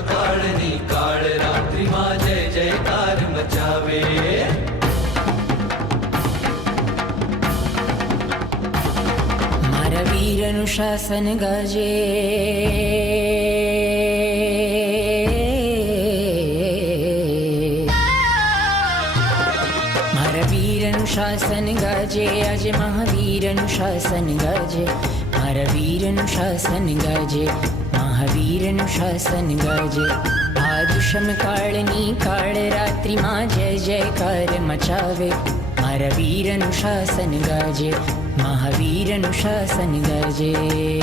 કાળની કાળ રાત્રિમાં જય જયકાર મચાવે. મારા વીરનું શાસન ગાજે, મારા વીરનું શાસન ગાજે, આજે મહાવીરનું શાસન ગાજે, મારા વીરનું શાસન ગાજે, મહાવીરનું શાસન ગાજે. આ દુષ્મ કાળની કાળ રાત્રિમાં જય જયકાર મચાવે. મારા વીરનું શાસન ગાજે, મહાવીરનું શાસન ગાજે.